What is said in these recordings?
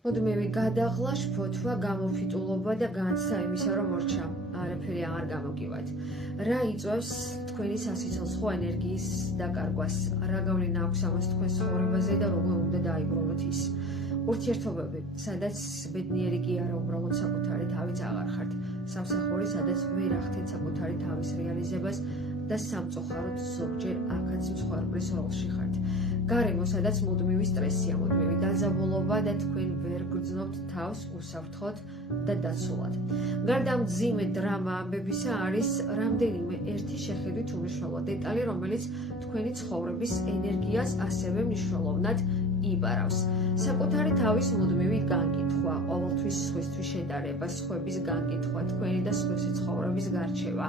მუდმივი გადაღლა, შფოთვა, გამოფიტულობა და განცდა იმისა, რომ მორჩა, არაფერი აღარ გამოგივათ. რა იწვევს თქვენი სასიცოცხლო ენერგიის დაკარგვას? რა გავლენა აქვს ამას თქვენს ცხოვრებაზე და როგორ უნდა დაიბრუნოთ ის? ურთიერთობები, სადაც ბედნიერი კი არა, უბრალოდ საკუთარი თავიც აღარ ხართ. სამსახური, სადაც ვერ ახდით საკუთარი თავის რეალიზებას და სამწუხაროდ ზოგჯერ აქაც მსხვერპლის როლში ხართ. გარემო, სადაც მუდმივი სტრესია, მუდმივი დაძაბულობა და თქვენ ვერ გრძნობთ თავს უსაფრთხოდ და დაცულად. გარდა მძიმე დრამა ამბებისა არის რამდენიმე ერთი შეხედვით უმნიშვნელო დეტალი, რომელიც თქვენი ცხოვრების ენერგიას ასევე მნიშვნელოვნად იბარავს. საკუთარი თავის მუდმივი განგითხვა, ყოველთვის სხვისთვის შედარება, სხვების განგითხვა, თქვენი და სხვისი ცხოვრების გარჩევა,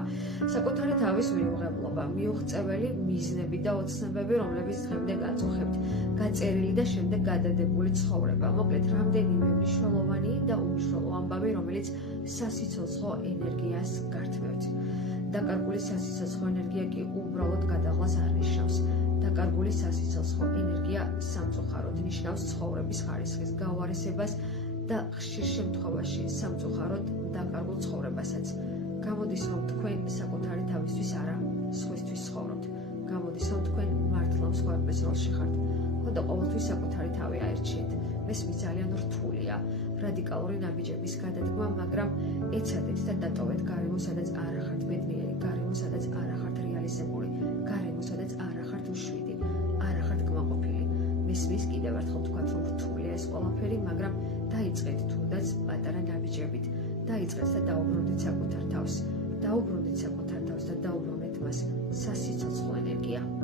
საკუთარი თავის მიუღებლობა, მიუღწეველი მიზნები და ოცნებები, რომლებიც დღემდე გაწუხებთ, გაწერილი და შემდეგ გადადებული ცხოვრება. მოკლედ, რამდენიმე მნიშვნელოვანი და უმნიშვნელო ამბავი, რომელიც სასიცოცხლო ენერგიას გართმევთ. დაკარგული სასიცოცხლო ენერგია კი უბრალოდ გადაღლას არ ნიშნავს. დაკარგული სასიცოცხლო ენერგია სამწუხაროდ ნიშნავს ცხოვრების ხარისხის გაუარესებას და ხშირ შემთხვევაში სამწუხაროდ დაკარგულ ცხოვრებასაც. გამოდის, რომ თქვენ საკუთარი თავისთვის არა, სხვისთვის ცხოვრობთ. გამოდის, რომ თქვენ მართლა მსხვერპლის როლში ხართ. ხოდა ყოველთვის საკუთარი თავი აერჩიეთ. მესმის ძალიან რთულია რადიკალური ნაბიჯების გადადგმა, მაგრამ ეცადეთ და დატოვეთ გარემო, სადაც არ ახართ ბედნიერი, გარემო, სადაც არ ახართ რეალიზებული, გარემო, სადაც არ ახართ მშვიდი, არ ახართ კმაყოფილი. მესმის კიდევ ერთხელ თქვათ, რომ რთულია ეს ყველაფერი, მაგრამ დაიწყეთ თუნდაც პატარა ნაბიჯებით. დაიწყეთ და დაუბრუნდეთ საკუთარ თავს. დაუბრუნდეთ საკუთარ თავს და დაუბრუნდეთ მას სასიცოცხლო ენერგია.